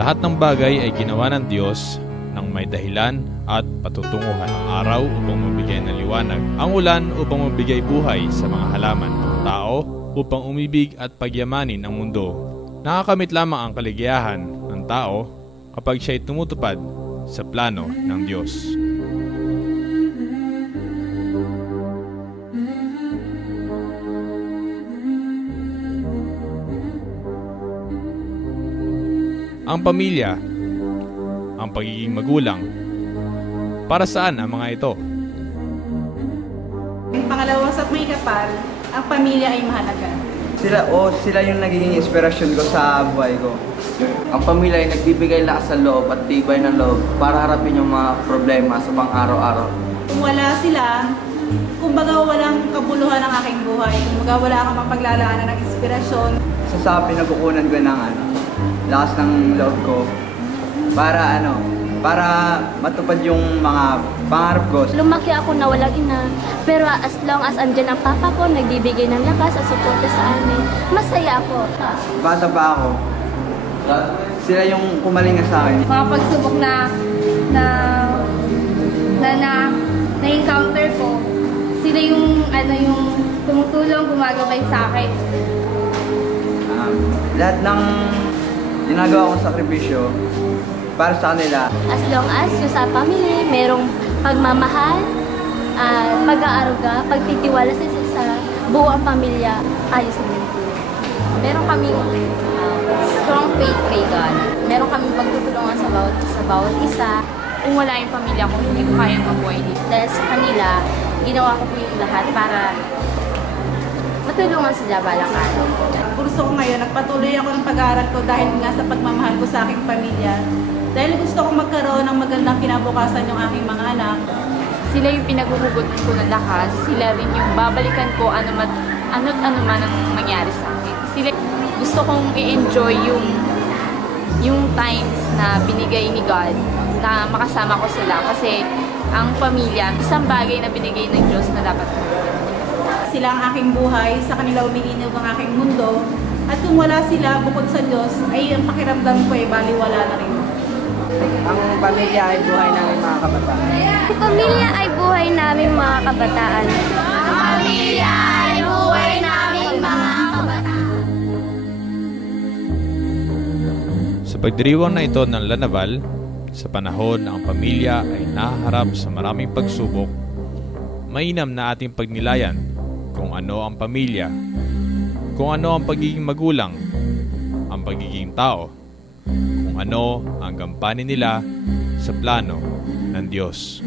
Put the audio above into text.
lahat ng bagay ay ginawa ng Diyos ng may dahilan at patutunguhan. Ang araw upang magbigay ng liwanag, ang ulan upang magbigay buhay sa mga halaman, ang tao upang umibig at pagyamanin ang mundo. Nakakamit lamang ang kaligayahan ng tao kapag siya'y tumutupad sa plano ng Diyos. Ang pamilya, ang pagiging magulang, para saan ang mga ito? Pangalawa sa may kapal, ang pamilya ay mahalaga. Sila yung nagiging inspirasyon ko sa buhay ko. Ang pamilya ay nagbibigay lakas ng loob at tibay ng loob para harapin yung mga problema sa pang-araw-araw. Kung wala sila, kumbaga walang kabuluhan ng aking buhay. Kumbaga wala kang mapaglalaanan ng inspirasyon. Sa pinagkukunan ko ng lakas ng loob ko para matupad yung mga pangarap ko. Lumaki ako na walang ina, pero as long as andyan ang papa ko, nagbibigay ng lakas at suporta sa amin, masaya ako. Bata pa ako, sila yung kumalinga sa akin. Mga pagsubok na encounter ko, sila yung tumutulong, gumagabay sa akin. Lahat ng ginagawa kong sakripisyo para sa kanila. As long as yung sa family, merong pagmamahal, pag-aaruga, pagtitiwala sa buong pamilya, ayos na yun. Meron kaming strong faith kay God. Meron kaming pagtutulungan sa bawat isa. Kung wala yung pamilya ko, hindi ko kayang mabuhay dito. Dahil sa kanila, ginawa ko po yung lahat para matulungan sila balang araw. Kurso ko ngayon, nagpatuloy ako ng pag-aaral ko dahil nga sa pagmamahal ko sa aking pamilya. Dahil gusto ko magkaroon ng magandang kinabukasan yung aking mga anak. Sila yung pinaghuhugot ko ng lakas. Sila rin yung babalikan ko ano man ang mangyari sa akin. Sila gusto kong i-enjoy yung times na binigay ni God na makasama ko sila. Kasi ang pamilya, isang bagay na binigay ng Diyos na dapat ko. Sila ang aking buhay, sa kanila umiinog ang aking mundo. At kung wala sila, bukod sa Diyos, ay ang pakiramdam ko ay baliwala na rin. Ang pamilya ay buhay namin mga kabataan. Ang pamilya ay buhay namin mga kabataan. Ang pamilya ay buhay namin mga kabataan. Sa pagdiriwang na ito ng Lanaval, sa panahon na ang pamilya ay nahaharap sa maraming pagsubok, mainam na ating pagnilayan kung ano ang pamilya, kung ano ang pagiging magulang, ang pagiging tao, kung ano ang gampanin nila sa plano ng Diyos.